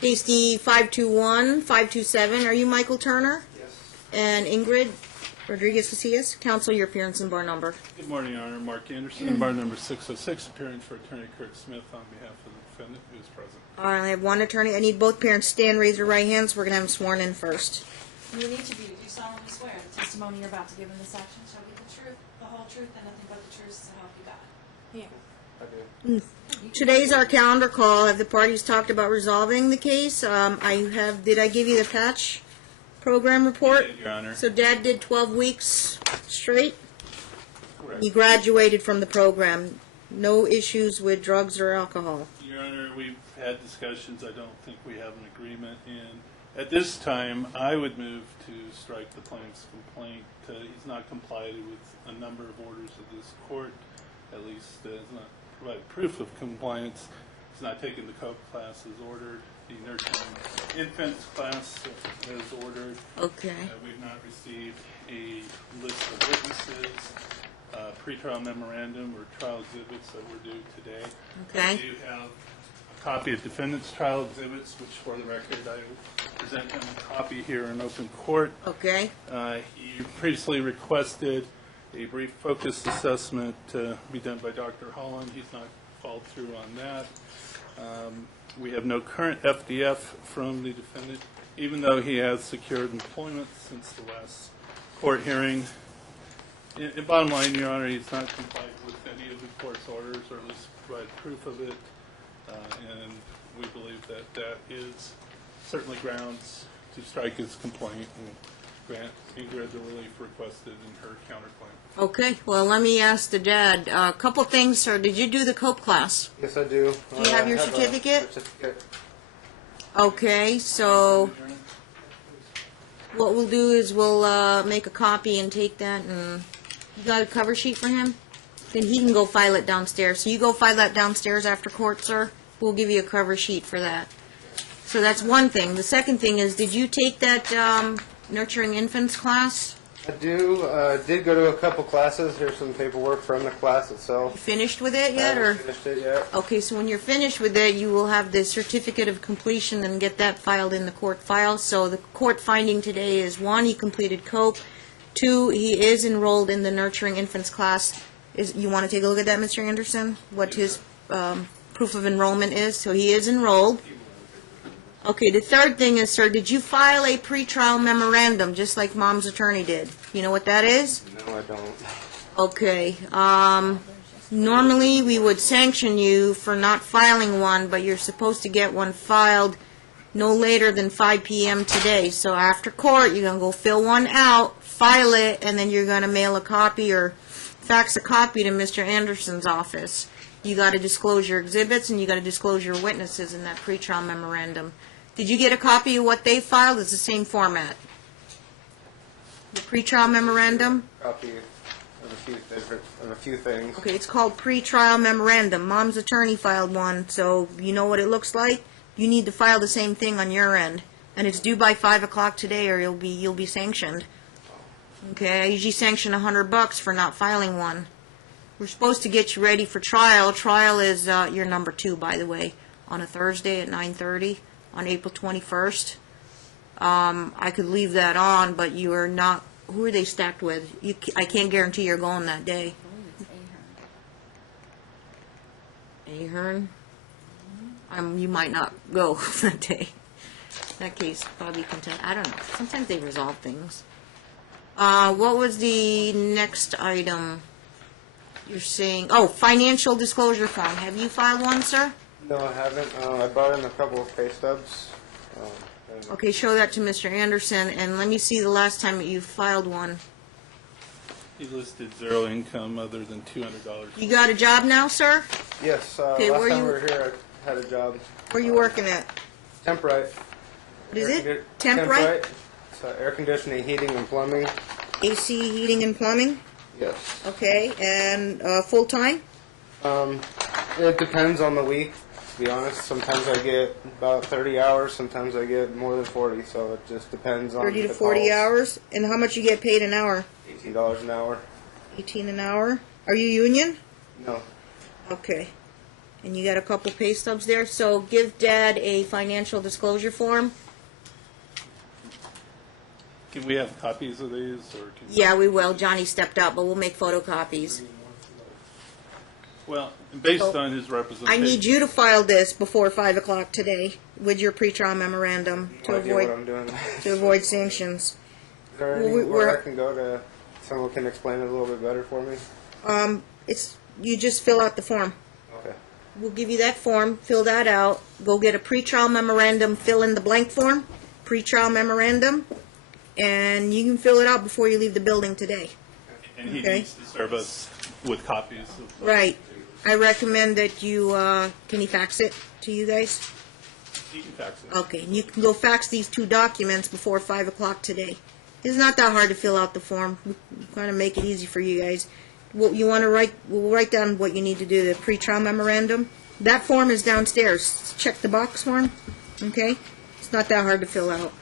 Case D 521527. Are you Michael Turner? Yes. And Ingrid Rodriguez Casillas? Counsel, your appearance and bar number. Good morning, Your Honor. Mark Anderson, bar number 606, appearing for Attorney Kirk Smith on behalf of the defendant who is present. All right, I have one attorney. I need both parents to stand, raise their right hands. We're going to have them sworn in first. You and each of you do solemnly swear the testimony you're about to give in this action shall be the truth, the whole truth, and nothing but the truth, so help you God. Yeah. I do. Today's our calendar call. Have the parties talked about resolving the case? Did I give you the patch program report? You did, Your Honor. So Dad did 12 weeks straight? Correct. He graduated from the program. No issues with drugs or alcohol? Your Honor, we've had discussions. I don't think we have an agreement. And at this time, I would move to strike the plaintiff's complaint. He's not complied with a number of orders of this court. At least has not provided proof of compliance. He's not taken the COPE class as ordered. The nurturing infants class is ordered. Okay. We've not received a list of witnesses, pre-trial memorandum, or trial exhibits that were due today. Okay. We do have a copy of defendant's trial exhibits, which, for the record, I will present him a copy here in open court. Okay. He previously requested a brief focus assessment to be done by Dr. Holland. He's not followed through on that. We have no current FDF from the defendant, even though he has secured employment since the last court hearing. In bottom line, Your Honor, he's not complied with any of the court's orders, or at least provide proof of it, and we believe that that is certainly grounds to strike his complaint and grant Ingrid the relief requested in her counterclaim. Okay. Well, let me ask the dad. A couple things, sir. Did you do the COPE class? Yes, I do. Do you have your I certificate? A certificate. Okay. So what we'll do is we'll make a copy and take that, and you got a cover sheet for him? Then he can go file it downstairs. So you go file that downstairs after court, sir. We'll give you a cover sheet for that. So that's one thing. The second thing is, did you take that nurturing infants class? I do. Did go to a couple classes. Here's some paperwork from the class itself. Finished with it I yet, or? haven't finished it yet. Okay, so when you're finished with it, you will have the certificate of completion and get that filed in the court file. So the court finding today is, 1, he completed COPE. 2, he is enrolled in the nurturing infants class. You want to take a look at that, Mr. Anderson? What his proof of enrollment is? So he is enrolled. Okay, the third thing is, sir, did you file a pre-trial memorandum, just like Mom's attorney did? You know what that is? No, I don't. Okay. Normally, we would sanction you for not filing one, but you're supposed to get one filed no later than 5 p.m. today. So after court, you're going to go fill one out, file it, and then you're going to mail a copy or fax a copy to Mr. Anderson's office. You got to disclose your exhibits, and you got to disclose your witnesses in that pre-trial memorandum. Did you get a copy of what they filed? It's the same format. The pre-trial memorandum? Copy of a few things. Okay, it's called pre-trial memorandum. Mom's attorney filed one, so you know what it looks like? You need to file the same thing on your end. And it's due by 5 o'clock today, or you'll be sanctioned. Okay, I usually sanction $100 for not filing one. We're supposed to get you ready for trial. Trial is your number 2, by the way, on a Thursday at 9:30 on April 21st. I could leave that on, but you are not. Who are they stacked with? I can't guarantee you're going that day. Ahern. You might not go that day. In that case, probably contest. I don't know. Sometimes they resolve things. What was the next item? You're saying, financial disclosure form. Have you filed one, sir? No, I haven't. I brought in a couple of pay stubs. Okay, show that to Mr. Anderson, and let me see the last time that you filed one. He listed zero income other than $200. You got a job now, sir? Yes. Okay, last where time you- we were here, I had a job. Where are you working at? Temprite. What is it? Temprite. It's air conditioning, heating, and plumbing. AC, heating, and plumbing? Yes. Okay, and full-time? It depends on the week, to be honest. Sometimes I get about 30 hours, sometimes I get more than 40, so it just depends on 30 to the 40 calls. hours? And how much you get paid an hour? $18 an hour. 18 an hour. Are you union? No. Okay. And you got a couple pay stubs there, so give Dad a financial disclosure form. Can we have copies of these, or can Yeah, we will. Johnny stepped out, but we'll make photocopies. Well, based So, on his representation, I need you to file this before 5 o'clock today with your pretrial memorandum to No idea what avoid I'm doing. to avoid sanctions. Is there Well, anywhere I can go to someone can explain it a little bit better for me? It's you just fill out the form. Okay. We'll give you that form, fill that out, go get a pretrial memorandum, fill in the blank form, pretrial memorandum, and you can fill it out before you leave the building today. and he okay. needs to serve us with copies of Right. I recommend that you, can you fax it to you guys? He can fax it. Okay, and you can go fax these 2 documents before 5 o'clock today. It's not that hard to fill out the form. We kind of make it easy for you guys. What you want to write, we'll write down what you need to do, the pre-trial memorandum. That form is downstairs. Check the box form, okay? It's not that hard to fill out.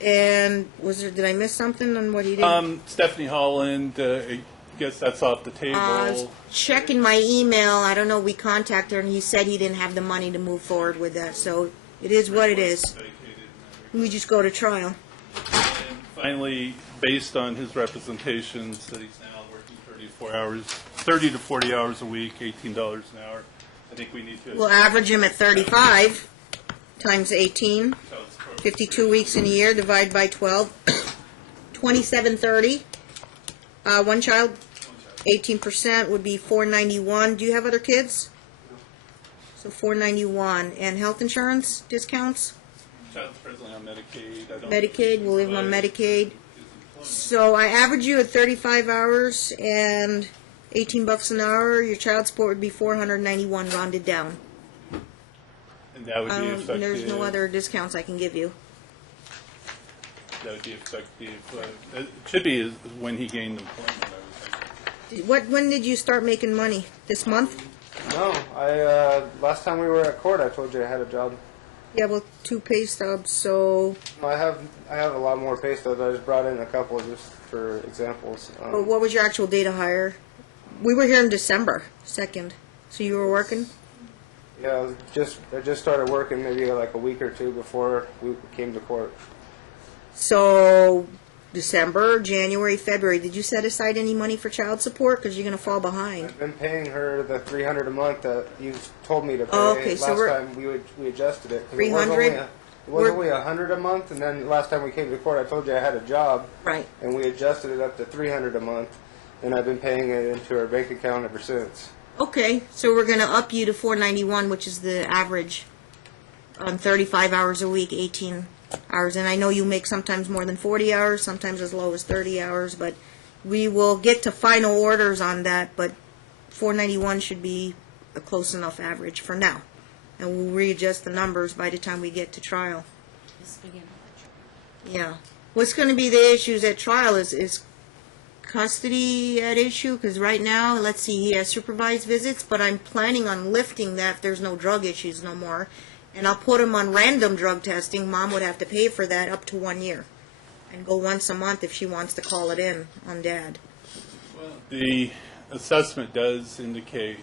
And did I miss something on what he did? Stephanie Holland, I guess that's off the table. Checking my email, I don't know, we contacted her and he said he didn't have the money to move forward with that, so it is what it is. Vacated and We just go to trial. everything. And finally, based on his representations, that he's now working 30 to 40 hours a week, $18 an hour. I think we need to. We'll average him at 35 times 18, 52 weeks in a year, divide by 12, 2730. One child, 18% would be 491. Do you have other kids? So 491. And health insurance discounts? Child's presently on Medicaid. I don't Medicaid, we'll leave him on provide Medicaid. his employment. So I average you at 35 hours and $18 an hour. Your child support would be 491 rounded down. And that would be effective. There's no other discounts I can give you. That would be effective. It should be when he gained employment, I would think. When did you start making money? This month? No, last time we were at court, I told you I had a job. Yeah, well, 2 pay stubs, so I have a lot more pay stubs. I just brought in a couple just for examples. well, what was your actual date of hire? We were here in December 2nd, so you were working? Yeah, I just started working maybe like a week or 2 before we came to court. So December, January, February, did you set aside any money for child support? Because you're going to fall behind. I've been paying her the $300 a month that you told me to pay. Oh, okay, so last time we adjusted it. 'Cause $300? It was only $100 a month, and then last time we came to court, I told you I had a job, Right. and we adjusted it up to $300 a month, and I've been paying it into her bank account ever since. Okay, so we're going to up you to 491, which is the average on 35 hours a week, 18 hours. And I know you make sometimes more than 40 hours, sometimes as low as 30 hours, but we will get to final orders on that, but 491 should be a close enough average for now. And we'll readjust the numbers by the time we get to trial. This beginning of the trial. Yeah. What's going to be the issues at trial is custody at issue, because right now, let's see, he has supervised visits, but I'm planning on lifting that if there's no drug issues no more. And I'll put him on random drug testing. Mom would have to pay for that up to 1 year. And go once a month if she wants to call it in on Dad. Well, the assessment does indicate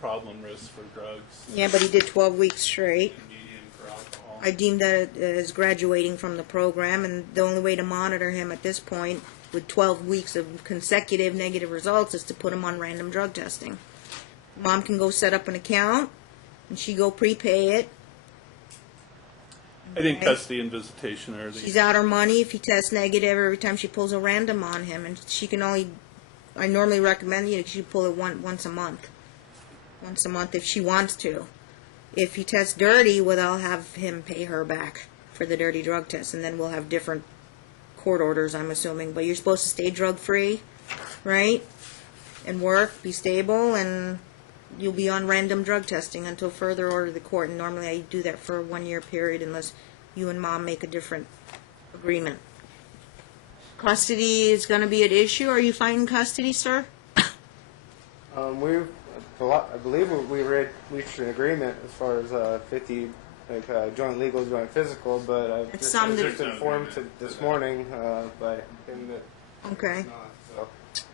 problem risk for drugs. Yeah, but he did 12 weeks straight. And median for alcohol. I deem that as graduating from the program, and the only way to monitor him at this point with 12 weeks of consecutive negative results is to put him on random drug testing. Mom can go set up an account, and she go prepay it. I think custody and visitation are the. She's out her money if he tests negative every time she pulls a random on him, and she can only. I normally recommend she pull it once a month. Once a month if she wants to. If he tests dirty, well, I'll have him pay her back for the dirty drug test, and then we'll have different court orders, I'm assuming. But you're supposed to stay drug free, right? And work, be stable, and you'll be on random drug testing until further order of the court. And normally I do that for a 1 year period unless you and Mom make a different agreement. Custody is going to be an issue. Are you finding custody, sir? I believe we reached an agreement as far as 50 joint legal, joint physical, but I've It's just, some that- just informed this morning by him that Okay. it's not.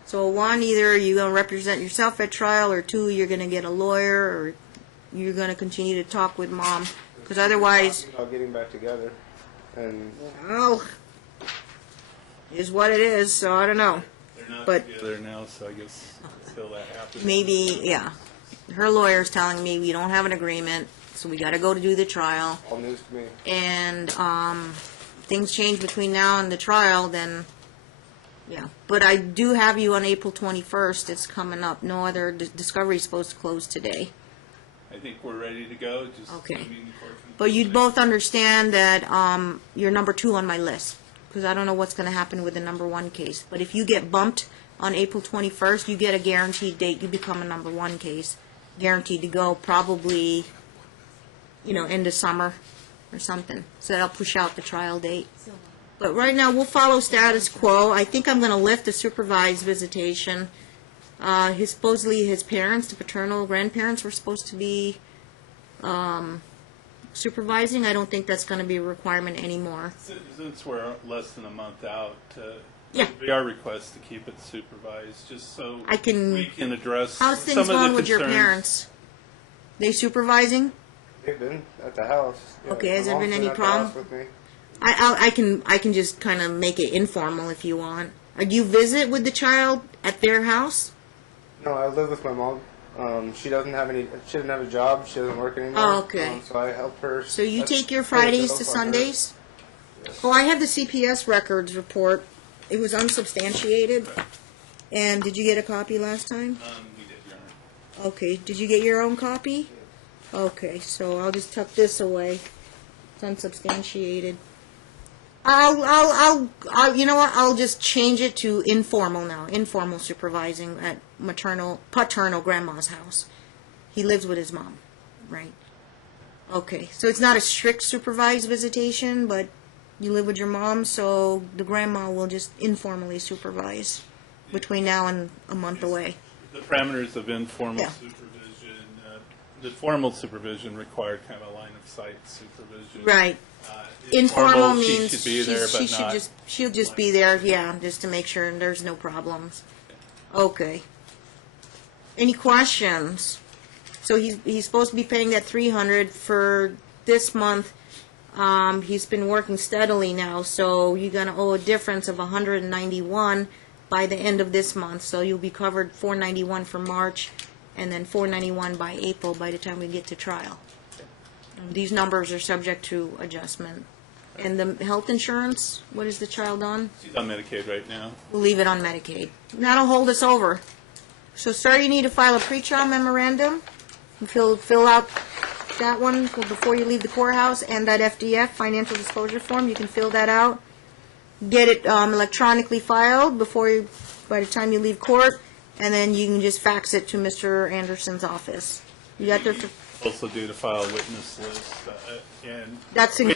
So So 1, either you're going to represent yourself at trial, or 2, you're going to get a lawyer, or you're going to continue to talk with Mom, because otherwise, Talking about getting back together, and well, is what it is, so I don't know. They're not But- together now, so I guess until that happens. Maybe, yeah. Her lawyer's telling me we don't have an agreement, so we got to go to do the trial. all news to me. And things change between now and the trial, then, yeah. But I do have you on April 21st. It's coming up. No other discovery is supposed to close today. I think we're ready to go, just Okay. moving the court from- But you'd both understand that you're number 2 on my list, because I don't know what's going to happen with the number 1 case. But if you get bumped on April 21st, you get a guaranteed date. You become a number 1 case, guaranteed to go probably, end of summer or something. So that'll push out the trial date. But right now, we'll follow status quo. I think I'm going to lift the supervised visitation. Supposedly his parents, the paternal grandparents, were supposed to be supervising. I don't think that's going to be a requirement anymore. Since we're less than a month out, Yeah. we are request to keep it supervised, just so I can- we can address How's some things of the going with your concerns. parents? They supervising? They've been at the house. Yeah, Okay, has my there mom's been any at the problem? house with me. I can just kind of make it informal if you want. Do you visit with the child at their house? No, I live with my mom. She doesn't have a job. She doesn't work anymore. Oh, okay. So I help her. So you I take your pay the Fridays bills to on her. Sundays? Oh, I have the CPS records report. It was unsubstantiated. And did you get a copy last time? We did, Your Honor. Okay, did you get your own copy? Okay, so I'll just tuck this away. It's unsubstantiated. You know what? I'll just change it to informal now. Informal supervising at paternal grandma's house. He lives with his mom, right? Okay, so it's not a strict supervised visitation, but you live with your mom, so the grandma will just informally supervise between now and a month away. The parameters of informal Yeah. supervision, the formal supervision required kind of a line of sight supervision. Right. Informal, Informal she means should be there, but not. she'll just be there, yeah, just to make sure there's no problems. Okay. Any questions? So he's supposed to be paying that $300 for this month. He's been working steadily now, so you're gonna owe a difference of $191 by the end of this month. So you'll be covered $491 for March, and then $491 by April by the time we get to trial. These numbers are subject to adjustment. And the health insurance, what is the child on? She's on Medicaid right now. We'll leave it on Medicaid. That'll hold us over. So, sir, you need to file a pre-trial memorandum. You fill out that one before you leave the courthouse, and that FDF, financial disclosure form. You can fill that out. Get it electronically filed by the time you leave court, and then you can just fax it to Mr. Anderson's office. You got there for... Also due to file a witness list, and That's in